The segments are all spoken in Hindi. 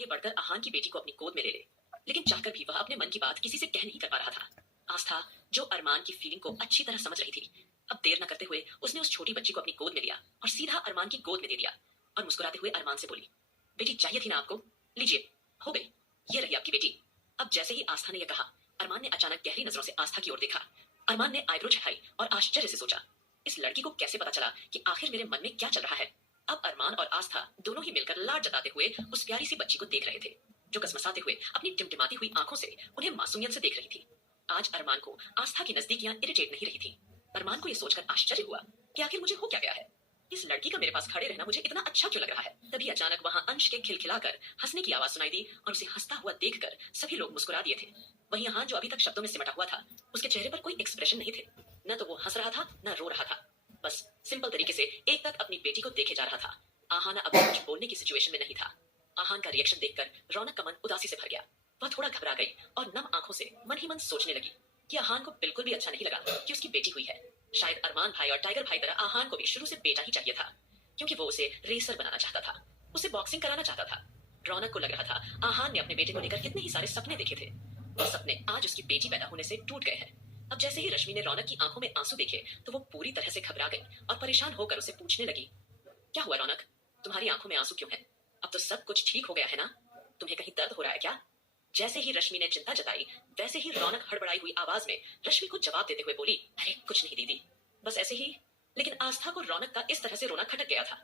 आगे बढ़कर आहान की बेटी को अपनी गोद में ले ले, लेकिन चाहकर भी वह अपने मन की बात किसी से कह नहीं कर पा रहा था। आस्था, जो अरमान की फीलिंग को अच्छी तरह समझ रही थी, अब देर न करते हुए उसने उस छोटी बच्ची को अपनी गोद में लिया और सीधा अरमान की गोद में दे दिया और मुस्कुराते हुए अरमान से बोली, बेटी चाहिए थी ना आपको, लीजिए, हो गई, ये रही आपकी बेटी। अब जैसे ही आस्था ने यह कहा, अरमान ने अचानक गहरी नजरों से आस्था की ओर देखा। अरमान ने आईब्रो चढ़ाई और आश्चर्य से सोचा, इस लड़की को कैसे पता चला कि आखिर मेरे मन में क्या चल रहा है। अब अरमान और आस्था दोनों ही मिलकर लाड जताते हुए उस प्यारी सी बच्ची को देख रहे थे, जो कसमसाते हुए अपनी टिमटिमाती हुई आंखों से उन्हें मासूमियत से देख रही थी। आज अरमान को आस्था की नजदीकियां इरिटेट नहीं रही थी। अरमान को यह सोचकर आश्चर्य हुआ कि आखिर मुझे हो क्या गया है, इस लड़की का मेरे पास खड़े रहना मुझे इतना अच्छा क्यों लग रहा है। तभी अचानक वहां अंश के खिलखिलाकर हंसने की आवाज सुनाई दी और उसे हंसता हुआ देखकर सभी लोग मुस्कुरा दिए थे। वहीं आहान, जो अभी तक शब्दों में सिमटा हुआ था, उसके चेहरे पर कोई एक्सप्रेशन नहीं थे। न तो वो हंस रहा था न रो रहा था, बस सिंपल तरीके से एक तक अपनी बेटी को देखे जा रहा था। आहान अब कुछ बोलने की सिचुएशन में नहीं था। आहान का रिएक्शन देखकर रौनक का मन उदासी से भर गया। वह थोड़ा घबरा गई और नम आंखों से मन ही मन सोचने लगी कि आहान को बिल्कुल भी अच्छा नहीं लगा कि उसकी बेटी हुई है। शायद अरमान भाई और टाइगर भाई तरह आहान को भी शुरू से बेटा ही चाहिए था, क्योंकि वो उसे रेसर बनाना चाहता था, उसे बॉक्सिंग कराना चाहता था। रौनक को लग रहा था आहान ने अपने बेटे को लेकर कितने ही सारे सपने देखे थे, वो सपने आज उसकी बेटी पैदा होने से टूट गए हैं। अब जैसे ही रश्मि ने रौनक की आंखों में आंसू देखे तो वो पूरी तरह से घबरा गई और परेशान होकर उसे पूछने लगी, क्या हुआ रौनक, तुम्हारी आंखों में आंसू क्यों है? अब तो सब कुछ ठीक हो गया है ना? तुम्हें कहीं दर्द हो रहा है क्या? जैसे ही रश्मि ने चिंता जताई, वैसे ही रौनक हड़बड़ाई हुई आवाज में रश्मि को जवाब देते हुए बोली, अरे कुछ नहीं दीदी, बस ऐसे ही। लेकिन आस्था को रौनक का इस तरह से रोना खटक गया था।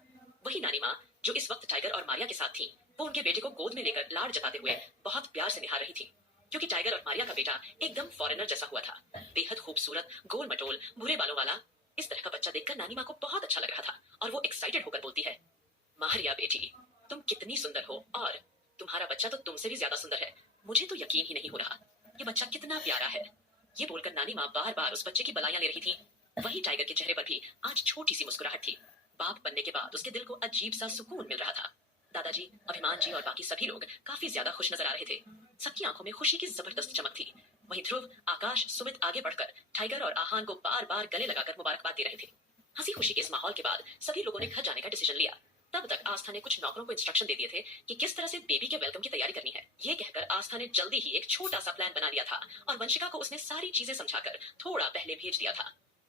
वही नानी माँ, जो इस वक्त टाइगर और मारिया के साथ थी, वो उनके बेटे को गोद में लेकर लाड जताते हुए बहुत प्यार से निहार रही थी, क्योंकि टाइगर और मारिया का बेटा एकदम फॉरेनर जैसा हुआ था, बेहद खूबसूरत, गोल मटोल, भूरे बालों वाला। इस तरह का बच्चा देखकर नानी माँ को बहुत अच्छा लग रहा था और वो एक्साइटेड होकर बोलती है, मारिया बेटी, तुम कितनी सुंदर हो और तुम्हारा बच्चा तो तुमसे भी ज्यादा सुंदर है। मुझे तो यकीन ही नहीं हो रहा, ये बच्चा कितना प्यारा है। ये बोलकर नानी माँ बार बार उस बच्चे की बलाइयां ले रही थी। वही टाइगर के चेहरे पर भी आज छोटी सी मुस्कुराहट थी। बाप बनने के बाद उसके दिल को अजीब सा सुकून मिल रहा था। दादाजी, अभिमान जी और बाकी सभी लोग काफी ज्यादा खुश नजर आ रहे थे। सबकी आंखों में खुशी की जबरदस्त चमक थी। वहीं ध्रुव, आकाश, सुमित आगे बढ़कर टाइगर और आहान को बार बार गले लगाकर मुबारकबाद दे रहे थे। हंसी खुशी के इस माहौल के बाद सभी लोगों ने घर जाने का डिसीजन लिया। तब तक आस्था ने कुछ नौकरों को इंस्ट्रक्शन दे दिए थे कि किस तरह से बेबी के वेलकम की तैयारी करनी है। ये कहकर आस्था ने जल्दी ही एक छोटा सा प्लान बना लिया था और वंशिका को उसने सारी चीजें समझाकर थोड़ा पहले भेज दिया था।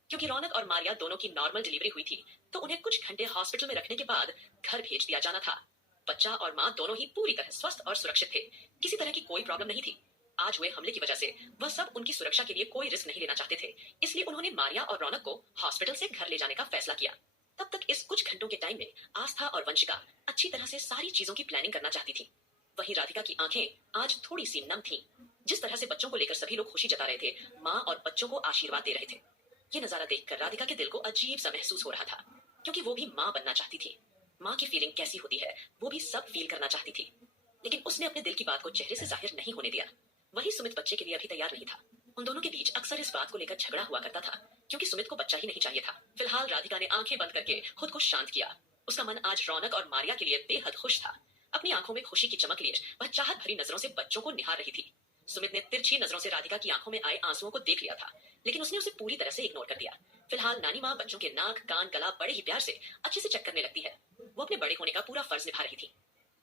क्योंकि रौनक और मारिया दोनों की नॉर्मल डिलीवरी हुई थी, तो उन्हें कुछ घंटे हॉस्पिटल में रखने के बाद घर भेज दिया जाना था। बच्चा और माँ दोनों ही पूरी तरह स्वस्थ और सुरक्षित थे, किसी तरह की कोई प्रॉब्लम नहीं थी। आज हुए हमले की वजह से वह सब उनकी सुरक्षा के लिए कोई रिस्क नहीं लेना चाहते थे, इसलिए उन्होंने मारिया और रौनक को हॉस्पिटल से घर ले जाने का फैसला किया। तब तक इस कुछ घंटों के टाइम में आस्था और वंशिका अच्छी तरह से सारी चीजों की प्लानिंग करना चाहती थी। वहीं राधिका की आंखें आज थोड़ी सी नम थीं। जिस तरह से बच्चों को लेकर सभी लोग खुशी जता रहे थे, माँ और बच्चों को आशीर्वाद दे रहे थे, ये नजारा देखकर राधिका के दिल को अजीब सा महसूस हो रहा था, क्योंकि वो भी माँ बनना चाहती थी। माँ की फीलिंग कैसी होती है वो भी सब फील करना चाहती थी, लेकिन उसने अपने दिल की बात को चेहरे से जाहिर नहीं होने दिया। वही सुमित बच्चे के लिए अभी तैयार नहीं था। उन दोनों के बीच अक्सर इस बात को लेकर झगड़ा हुआ करता था, क्योंकि सुमित को बच्चा ही नहीं चाहिए था। फिलहाल राधिका ने आंखें बंद करके खुद को शांत किया। उसका मन आज रौनक और मारिया के लिए बेहद खुश था। अपनी आंखों में खुशी की चमक लिए वह चाहत भरी नजरों से बच्चों को निहार रही थी। सुमित ने तिरछी नजरों से राधिका की आंखों में आए आंसुओं को देख लिया था, लेकिन उसने उसे पूरी तरह से इग्नोर कर दिया। फिलहाल नानी माँ बच्चों के नाक, कान, गला बड़े ही प्यार से अच्छे से चेक करने लगती है। वो अपने बड़े होने का पूरा फर्ज निभा रही थी।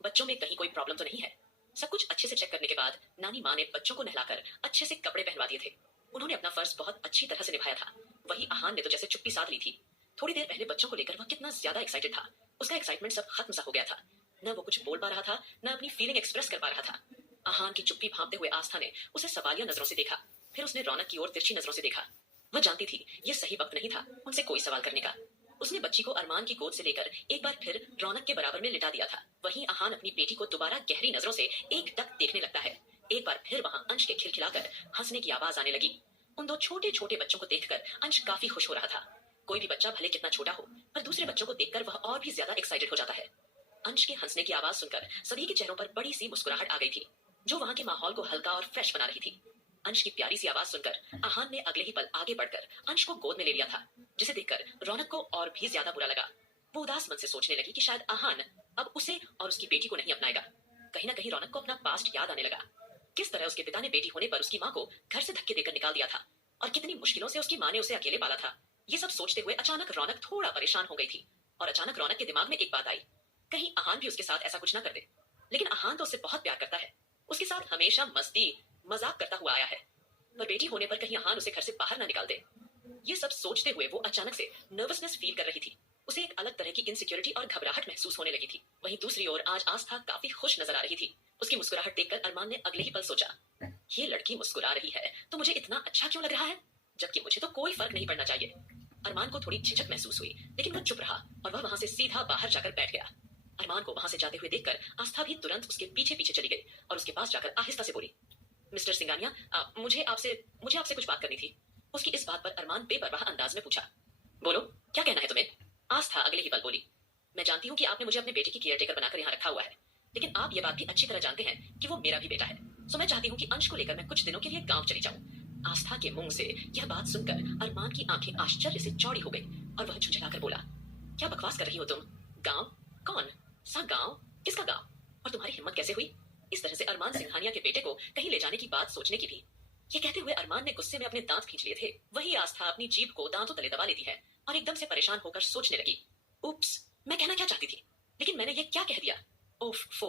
बच्चों में कहीं कोई प्रॉब्लम तो नहीं है। सब कुछ अच्छे से चेक करने के बाद नानी माँ ने बच्चों को नहलाकर अच्छे से कपड़े पहनवा दिए थे। उन्होंने अपना फर्ज बहुत अच्छी तरह से निभाया था। वही आहान ने तो जैसे चुप्पी साध ली थी। थोड़ी देर पहले बच्चों को लेकर वह कितना ज्यादा एक्साइटेड था, उसका एक्साइटमेंट सब खत्म सा हो गया था। न वो कुछ बोल पा रहा था, न अपनी फीलिंग एक्सप्रेस कर पा रहा था। आहान की चुप्पी भांपते हुए आस्था ने उसे सवालिया नजरों से देखा, फिर उसने रौनक की ओर तिरछी नजरों से देखा। वह जानती थी ये सही वक्त नहीं था उनसे कोई सवाल करने का। उसने बच्ची को अरमान की गोद से लेकर एक बार फिर रौनक के बराबर में लिटा दिया था। वहीं आहान अपनी बेटी को दोबारा गहरी नजरों से एक टक देखने लगता है। एक बार फिर वहां अंश के खिलखिलाकर हंसने की आवाज आने लगी। उन दो छोटे छोटे बच्चों को देखकर अंश काफी खुश हो रहा था। कोई भी बच्चा भले कितना छोटा हो, पर दूसरे बच्चों को देखकर वह और भी ज्यादा एक्साइटेड हो जाता है। अंश के हंसने की आवाज सुनकर सभी के चेहरों पर बड़ी सी मुस्कुराहट आ गई थी, जो वहां के माहौल को हल्का और फ्रेश बना रही थी। अंश की प्यारी सी आवाज सुनकर आहान ने अगले ही पल आगे बढ़कर अंश को गोद में ले लिया था, जिसे देखकर रौनक को और भी ज्यादा बुरा लगा। वो उदास मन से सोचने लगी कि शायद आहान अब उसे और उसकी बेटी को नहीं अपनाएगा। कहीं ना कहीं रौनक को अपना पास्ट याद आने लगा। किस तरह उसके पिता ने बेटी होने पर उसकी माँ को घर से धक्के देकर निकाल दिया था और कितनी मुश्किलों से उसकी माँ ने उसे अकेले पाला था। ये सब सोचते हुए अचानक रौनक थोड़ा परेशान हो गई थी और अचानक रौनक के दिमाग में एक बात आई, कहीं आहान भी उसके साथ ऐसा कुछ ना कर दे। लेकिन आहान तो उससे बहुत प्यार करता है, उसके साथ हमेशा मस्ती मजाक करता हुआ आया है। पर बेटी होने पर कहीं आहान उसे घर से बाहर ना निकाल दे। ये सब सोचते हुए वो अचानक से नर्वसनेस फील कर रही थी। उसे एक अलग तरह की इनसिक्योरिटी और घबराहट महसूस होने लगी थी। वहीं दूसरी ओर आज आस्था काफी खुश नजर आ रही थी। उसकी मुस्कुराहट देखकर अरमान ने अगले ही पल सोचा, ये लड़की मुस्कुरा रही है तो मुझे इतना अच्छा क्यों लग रहा है, जबकि मुझे तो कोई फर्क नहीं पड़ना चाहिए। अरमान को थोड़ी झिझक महसूस हुई, लेकिन वो चुप रहा और वह वहां से सीधा बाहर जाकर बैठ गया। अरमान को वहां से जाते हुए देखकर आस्था भी तुरंत उसके पीछे पीछे चली गई और उसके पास जाकर आहिस्ता से बोली, मिस्टर सिंगानिया, मुझे आपसे कुछ बात करनी थी। उसकी इस बात पर अरमान बेपरवाह अंदाज में पूछा, बोलो, क्या कहना है तुम्हें? आस्था अगले ही पल बोली, मैं जानती हूँ कि आपने मुझे अपने बेटे की केयर टेकर बनाकर यहाँ रखा हुआ है, लेकिन आप ये बात भी अच्छी तरह जानते हैं कि वो मेरा भी बेटा है। सो मैं चाहती हूँ कि अंश को लेकर मैं कुछ दिनों के लिए गांव चली जाऊँ। आस्था के मुंह से यह बात सुनकर अरमान की आंखें आश्चर्य से चौड़ी हो गई और वह झुंझलाकर बोला, क्या बकवास कर रही हो तुम? गांव? कौन सा गांव? किसका गांव? और तुम्हारी हिम्मत कैसे हुई इस तरह से अरमान सिंघानिया के बेटे को कहीं ले जाने की बात सोचने की भी? ये कहते हुए अरमान ने गुस्से में अपने दांत खींच लिए थे। वही आस्था अपनी जीभ को दांतों तले दबा लेती है और एकदम से परेशान होकर सोचने लगी, उप्स, मैं कहना क्या चाहती थी, लेकिन मैंने ये क्या कह दिया? ओफ फो,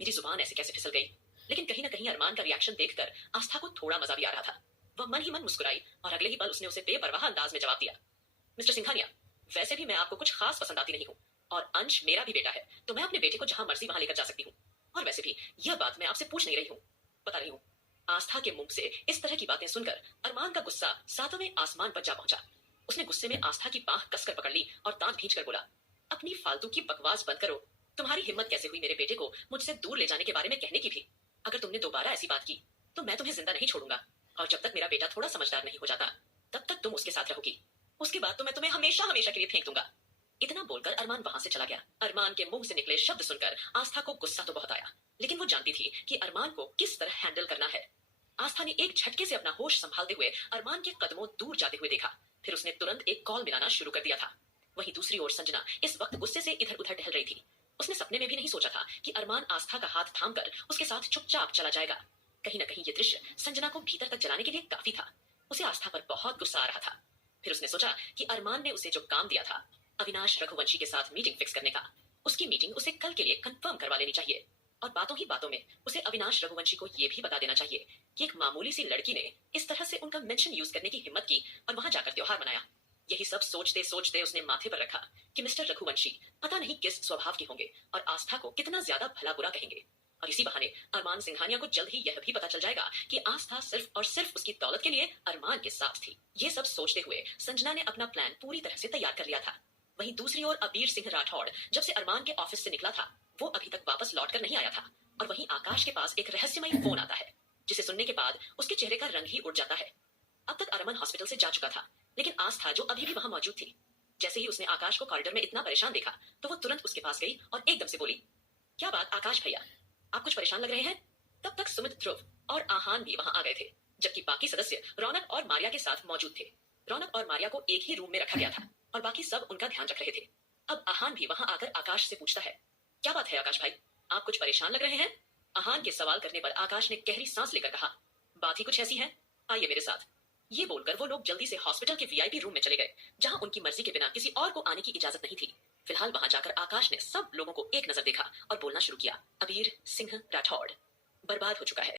मेरी जुबान ऐसे कैसे फिसल गई। लेकिन कहीं ना कहीं अरमान का रिएक्शन देखकर आस्था को थोड़ा मजा भी आ रहा था। वह मन ही मन मुस्कुराई और अगले ही पल उसने उसे बेपरवाह अंदाज में जवाब दिया, मिस्टर सिंघानिया, वैसे भी मैं आपको कुछ खास पसंद आती नहीं हूँ और अंश मेरा भी बेटा है, तो मैं अपने बेटे को जहां मर्जी वहां लेकर जा सकती हूँ। और वैसे भी यह बात मैं आपसे पूछ नहीं रही हूँ, बता रही हूँ। आस्था के मुंह से इस तरह की बातें सुनकर अरमान का गुस्सा सातवें आसमान पर जा पहुंचा। उसने गुस्से में आस्था की बांह कसकर पकड़ ली और दांत भींचकर बोला, अपनी फालतू की बकवास बंद करो। तुम्हारी हिम्मत कैसे हुई मेरे बेटे को मुझसे दूर ले जाने के बारे में कहने की भी? अगर तुमने दोबारा ऐसी बात की तो मैं तुम्हें जिंदा नहीं छोड़ूंगा और जब तक मेरा बेटा थोड़ा समझदार नहीं हो जाता तब तक तुम उसके साथ रहोगी। उसके बाद तो मैं तुम्हें हमेशा हमेशा के लिए फेंक दूंगा। इतना बोलकर अरमान वहां से चला गया। अरमान के मुंह से निकले शब्द सुनकर आस्था को गुस्सा तो बहुत आया, लेकिन वो जानती थी कि अरमान को किस तरह हैंडल करना है। आस्था ने एक झटके से अपना होश संभालते हुए अरमान के कदमों दूर जाते हुए देखा। फिर उसने तुरंत एक कॉल मिलाना शुरू कर दिया था। वहीं दूसरी ओर संजना इस वक्त गुस्से से इधर उधर टहल रही थी। उसने सपने में भी नहीं सोचा था कि अरमान आस्था का हाथ थामकर उसके साथ चुपचाप चला जाएगा। कहीं ना कहीं ये दृश्य संजना को भीतर तक जलाने के लिए काफी था। उसे आस्था पर बहुत गुस्सा आ रहा था। फिर उसने सोचा कि अरमान ने उसे जो काम दिया था अविनाश रघुवंशी के साथ मीटिंग फिक्स करने का, उसकी मीटिंग उसे कल के लिए कंफर्म करवा लेनी चाहिए। और बातों ही बातों में उसे अविनाश रघुवंशी को यह भी बता देना चाहिए कि एक मामूली सी लड़की ने इस तरह से उनका मेंशन यूज करने की हिम्मत की और वहां जाकर त्योहार मनाया। यही सब सोचते सोचते उसने माथे पर रखा कि मिस्टर रघुवंशी पता नहीं किस स्वभाव के होंगे और आस्था को कितना ज्यादा भला बुरा कहेंगे। और इसी बहाने अरमान सिंघानिया को जल्द ही यह भी पता चल जाएगा कि आस्था सिर्फ और सिर्फ उसकी दौलत के लिए अरमान के साथ थी। ये सब सोचते हुए संजना ने अपना प्लान पूरी तरह से तैयार कर लिया था। वहीं दूसरी ओर अबीर सिंह राठौड़ जब से अरमान के ऑफिस से निकला था वो अभी तक वापस लौट कर नहीं आया था। और वहीं आकाश के पास एक रहस्यमयी फोन आता है जिसे सुनने के बाद उसके चेहरे का रंग ही उड़ जाता है। अब तक अरमान हॉस्पिटल से जा चुका था, लेकिन आस्था जो अभी भी वहां मौजूद थी, जैसे ही उसने आकाश को कॉरिडोर में इतना परेशान देखा तो वो तुरंत उसके पास गई और एकदम से बोली, क्या बात आकाश भैया, आप कुछ परेशान लग रहे हैं? तब तक सुमित, ध्रुव और आहान भी वहां आ गए थे, जबकि बाकी सदस्य रौनक और मारिया के साथ मौजूद थे। रौनक और मारिया को एक ही रूम में रखा गया था और बाकी सब उनका ध्यान रख रहे थे। अब आहान भी वहां आकर आकाश से पूछता है, क्या बात है आकाश भाई, आप कुछ परेशान लग रहे हैं? आहान के सवाल करने पर आकाश ने गहरी सांस लेकर कहा, बात ही कुछ ऐसी है, आइए मेरे साथ। ये बोलकर वो लोग जल्दी से हॉस्पिटल के वीआईपी रूम में चले गए, जहां उनकी मर्जी के बिना किसी और को आने की इजाजत नहीं थी। फिलहाल वहां जाकर आकाश ने सब लोगों को एक नजर देखा और बोलना शुरू किया, अबीर सिंह राठौड़ बर्बाद हो चुका है।